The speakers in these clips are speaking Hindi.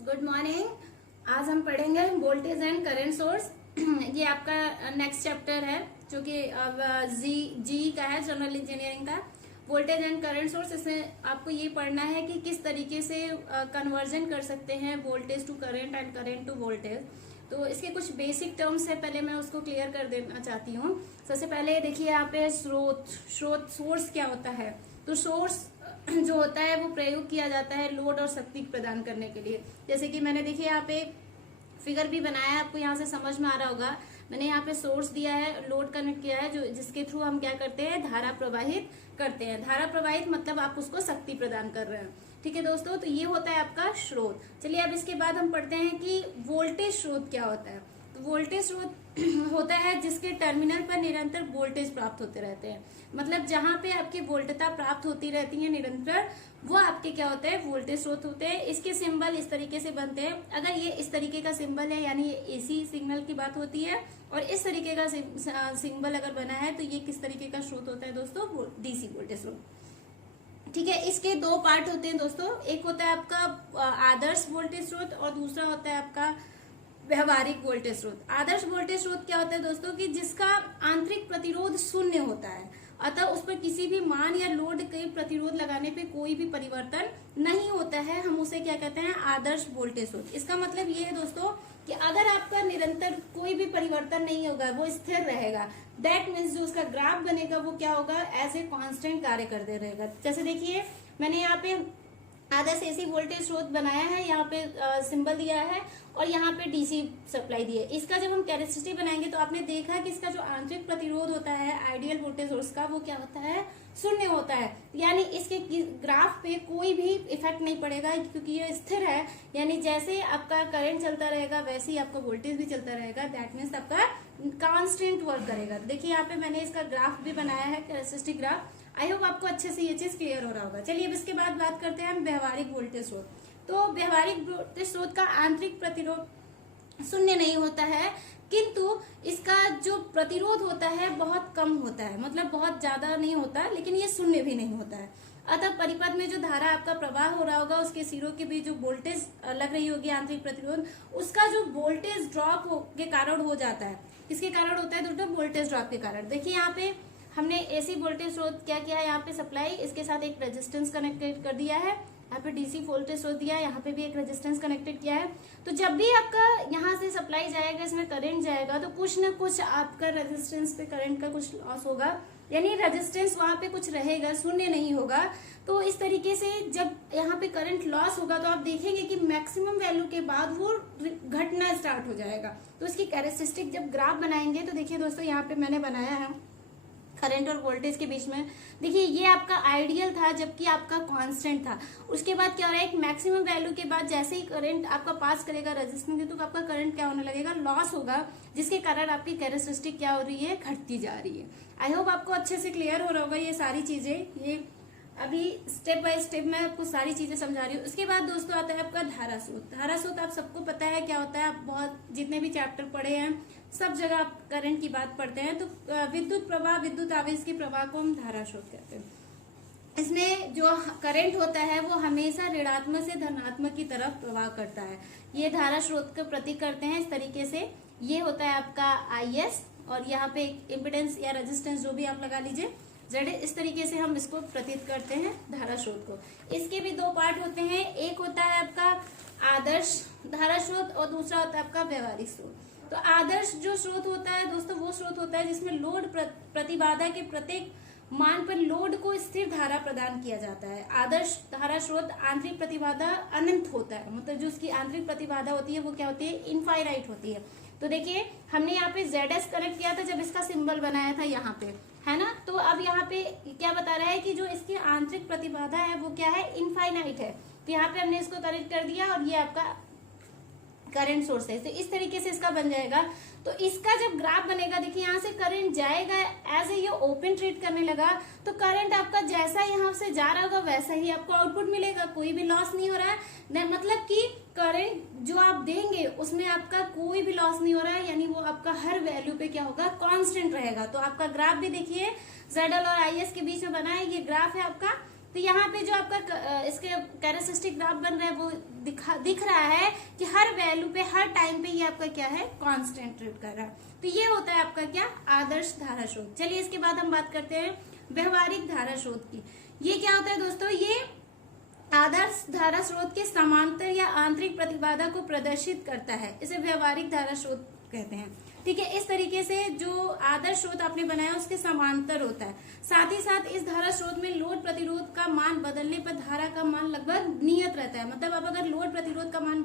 Good morning. आज हम पढ़ेंगे वोल्टेज एंड करंट सोर्स। ये आपका नेक्स्ट चैप्टर है जो कि अब जी का है, जनरल इंजीनियरिंग का। वोल्टेज एंड करंट सोर्स, इसमें आपको ये पढ़ना है कि किस तरीके से कन्वर्जन कर सकते हैं voltage to current and current to voltage. तो इसके कुछ बेसिक टर्म्स है, पहले मैं उसको क्लियर कर देना चाहती हूँ। सबसे पहले देखिए यहाँ पे स्रोत सोर्स क्या होता है। तो सोर्स जो होता है वो प्रयोग किया जाता है लोड और शक्ति प्रदान करने के लिए। जैसे कि मैंने देखिए यहाँ पे फिगर भी बनाया है, आपको यहाँ से समझ में आ रहा होगा। मैंने यहाँ पे सोर्स दिया है, लोड कनेक्ट किया है, जो जिसके थ्रू हम क्या करते हैं, धारा प्रवाहित करते हैं। धारा प्रवाहित मतलब आप उसको शक्ति प्रदान कर रहे हैं। ठीक है दोस्तों, तो ये होता है आपका स्रोत। चलिए अब इसके बाद हम पढ़ते हैं कि वोल्टेज स्रोत क्या होता है। तो वोल्टेज स्रोत होता है जिसके टर्मिनल पर निरंतर वोल्टेज प्राप्त होते रहते हैं। मतलब जहां पे आपकी वोल्टता प्राप्त होती रहती है निरंतर, वो आपके क्या होते हैं, वोल्टेज स्रोत होते हैं। इसके सिंबल इस तरीके से बनते हैं। अगर ये इस तरीके का सिंबल है यानी ये एसी सिग्नल की बात होती है, और इस तरीके का सिंबल अगर बना है तो ये किस तरीके का स्रोत होता है दोस्तों, डीसी वोल्टेज स्रोत। ठीक है, इसके दो पार्ट होते हैं दोस्तों। एक होता है आपका आदर्श वोल्टेज स्रोत और दूसरा होता है आपका व्यवहारिक वोल्टेज स्रोत। आदर्श वोल्टेज स्रोत क्या होता है दोस्तों कि जिसका आंतरिक प्रतिरोध शून्य होता है, अतः उस पर किसी भी मान या लोड के प्रतिरोध लगाने पे कोई भी परिवर्तन नहीं होता है। हम उसे क्या कहते हैं, आदर्श वोल्टेज स्रोत। इसका मतलब ये है दोस्तों कि अगर आपका निरंतर कोई भी परिवर्तन नहीं होगा, वो स्थिर रहेगा, दैट मीन्स जो उसका ग्राफ बनेगा वो क्या होगा, एज ए कांस्टेंट कार्य करते रहेगा। जैसे देखिए मैंने यहाँ पे आदर्श एसी वोल्टेज स्रोत बनाया है, यहाँ पे सिंबल दिया है और यहाँ पे डीसी सप्लाई दी है। इसका जब हम कैरेक्टरिस्टिक बनाएंगे तो आपने देखा कि इसका जो आंतरिक प्रतिरोध होता है आइडियल वोल्टेज सोर्स का, वो क्या होता है, शून्य होता है। यानी इसके ग्राफ पे कोई भी इफेक्ट नहीं पड़ेगा क्योंकि ये स्थिर है। यानी जैसे आपका करंट चलता रहेगा वैसे ही आपका वोल्टेज भी चलता रहेगा। दैट मीन्स आपका कांस्टेंट वर्क करेगा। देखिए यहाँ पे मैंने इसका ग्राफ भी बनाया है, कैरेक्टरिस्टिक ग्राफ। आई होप आपको अच्छे से ये चीज क्लियर हो रहा होगा। चलिए अब इसके बाद बात करते हैं हम व्यवहारिक वोल्टेज स्रोत। तो व्यवहारिक वोल्टेज स्रोत का आंतरिक प्रतिरोध शून्य नहीं होता है, किंतु इसका जो प्रतिरोध होता है बहुत कम होता है। मतलब बहुत ज्यादा नहीं होता, लेकिन ये शून्य भी नहीं होता है। अतः परिपथ में जो धारा आपका प्रवाह हो रहा होगा, उसके सिरों के बीच जो वोल्टेज लग रही होगी आंतरिक प्रतिरोध, उसका जो वोल्टेज ड्रॉप के कारण हो जाता है। किसके कारण होता है दोस्तों, वोल्टेज ड्रॉप के कारण। देखिए यहाँ पे हमने एसी वोल्टेज स्रोत क्या किया है, यहाँ पे सप्लाई, इसके साथ एक रेजिस्टेंस कनेक्टेड कर दिया है। यहाँ पे डीसी वोल्टेज स्रोत दिया है, यहाँ पे भी एक रेजिस्टेंस कनेक्टेड किया है। तो जब भी आपका यहाँ से सप्लाई जाएगा, इसमें करंट जाएगा, तो कुछ ना कुछ आपका रेजिस्टेंस पे करंट का कुछ लॉस होगा। यानी रेजिस्टेंस वहां पे कुछ रहेगा, शून्य नहीं होगा। तो इस तरीके से जब यहाँ पे करंट लॉस होगा तो आप देखेंगे कि मैक्सिमम वैल्यू के बाद वो घटना स्टार्ट हो जाएगा। तो इसकी कैरेक्टरिस्टिक जब ग्राफ बनाएंगे तो देखिए दोस्तों यहाँ पे मैंने बनाया है करंट और वोल्टेज के बीच में। देखिए ये आपका आइडियल था जबकि आपका कांस्टेंट था। उसके बाद क्या हो रहा है, एक मैक्सिमम वैल्यू के बाद जैसे ही करंट आपका पास करेगा रेजिस्टेंस, तो आपका करंट क्या होने लगेगा, लॉस होगा, जिसके कारण आपकी कैरेक्टरिस्टिक क्या हो रही है, घटती जा रही है। आई होप आपको अच्छे से क्लियर हो रहा होगा ये सारी चीजें। ये अभी स्टेप बाय स्टेप मैं आपको सारी चीजें समझा रही हूँ। उसके बाद दोस्तों आता है आपका धारा स्रोत। धारा स्रोत आप सबको पता है क्या होता है, आप बहुत जितने भी चैप्टर पढ़े हैं सब जगह आप करंट की बात पढ़ते हैं। तो विद्युत प्रवाह, विद्युत आवेश के प्रवाह को हम धारा स्रोत कहते हैं। इसमें जो करंट होता है वो हमेशा ऋणात्मक से धनात्मक की तरफ प्रवाह करता है। ये धारा स्रोत का प्रतीक करते हैं इस तरीके से। ये होता है आपका IS, और यहाँ पे इम्पिडेंस या रेजिस्टेंस जो भी आप लगा लीजिए, ZA। इस तरीके से हम इसको प्रतीत करते हैं धारा स्रोत को। इसके भी दो पार्ट होते हैं, एक होता है आपका आदर्श धारा स्रोत और दूसरा होता है आपका व्यवहारिक स्रोत। तो आदर्श जो स्रोत होता है दोस्तों, वो स्रोत होता है जिसमें लोड प्रतिबाधा के प्रत्येक मान पर लोड को स्थिर धारा प्रदान किया जाता है। आदर्श धारा स्रोत आंतरिक प्रतिबाधा अनंत होता है। मतलब जो उसकी आंतरिक प्रतिबाधा होती है वो क्या होती है, इनफाइनाइट होती है। तो देखिए हमने यहाँ पे ZS कनेक्ट किया था जब इसका सिंबल बनाया था यहाँ पे, है ना। तो अब यहाँ पे क्या बता रहा है कि जो इसकी आंतरिक प्रतिबाधा है वो क्या है, इनफाइनाइट है। तो यहाँ पे हमने इसको कनेक्ट कर दिया और ये आपका करंट सोर्स है। तो इस तरीके से इसका बन जाएगा। तो इसका जब ग्राफ बनेगा, देखिए यहाँ से करंट जाएगा, एज ये ओपन ट्रीट करने लगा, तो करंट आपका जैसा यहाँ से जा रहा होगा वैसा ही आपको आउटपुट मिलेगा, कोई भी लॉस नहीं हो रहा है। मतलब कि करंट जो आप देंगे उसमें आपका कोई भी लॉस नहीं हो रहा है, यानी वो आपका हर वैल्यू पे क्या होगा, कांस्टेंट रहेगा। तो आपका ग्राफ भी देखिए ZL और IS के बीच में बना है, ये ग्राफ है आपका तो यहाँ पे जो आपका इसके कैरेक्टरिस्टिक ग्राफ बन रहा है वो दिख रहा है कि हर वैल्यू पे हर टाइम पे ये आपका क्या है, कांस्टेंट रेट कर रहा है। तो ये होता है आपका क्या, आदर्श धारा स्रोत। चलिए इसके बाद हम बात करते हैं व्यवहारिक धारा स्रोत की। ये क्या होता है दोस्तों, ये आदर्श धारा स्रोत के समांतर या आंतरिक प्रतिबाधा को प्रदर्शित करता है, इसे व्यवहारिक धारा स्रोत कहते हैं। ठीक है, इस तरीके से जो आदर्श स्रोत आपने बनाया उसके समांतर होता है। साथ ही साथ इस धारा स्रोत में लोड प्रतिरोध का मान बदलने पर धारा का मान लगभग नियत रहता है। मतलब आप अगर लोड प्रतिरोध का मान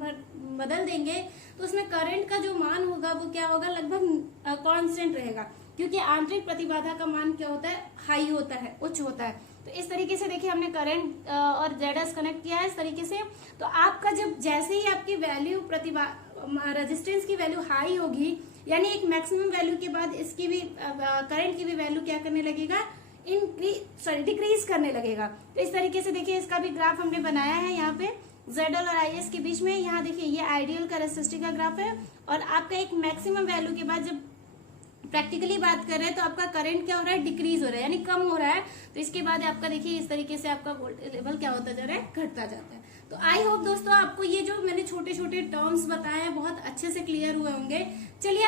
बदल देंगे तो उसमें करंट का जो मान होगा वो क्या होगा, लगभग कांस्टेंट रहेगा, क्योंकि आंतरिक प्रतिबाधा का मान क्या होता है, हाई होता है, उच्च होता है। तो इस तरीके से देखिए हमने करंट और जेडएस कनेक्ट किया है इस तरीके से। तो आपका जब जैसे ही आपकी वैल्यू रेजिस्टेंस की वैल्यू हाई होगी, यानी एक मैक्सिमम वैल्यू के बाद इसकी भी करंट की भी वैल्यू क्या करने लगेगा, डिक्रीज करने लगेगा। तो इस तरीके से देखिए इसका भी ग्राफ हमने बनाया है यहाँ पे ZL और IS के बीच में। यहाँ देखिए ये आइडियल कैरेक्टरिस्टिक का ग्राफ है, और आपका एक मैक्सिमम वैल्यू के बाद जब प्रैक्टिकली बात कर रहे हैं तो आपका करंट क्या हो रहा है, डिक्रीज हो रहा है, यानी कम हो रहा है। तो इसके बाद आपका देखिए इस तरीके से आपका वोल्टेज लेवल क्या होता जा रहा है, घटता जाता है। तो आई होप दोस्तों आपको ये जो मैंने छोटे छोटे टर्म्स बताए हैं बहुत अच्छे से क्लियर हुए होंगे। चलिए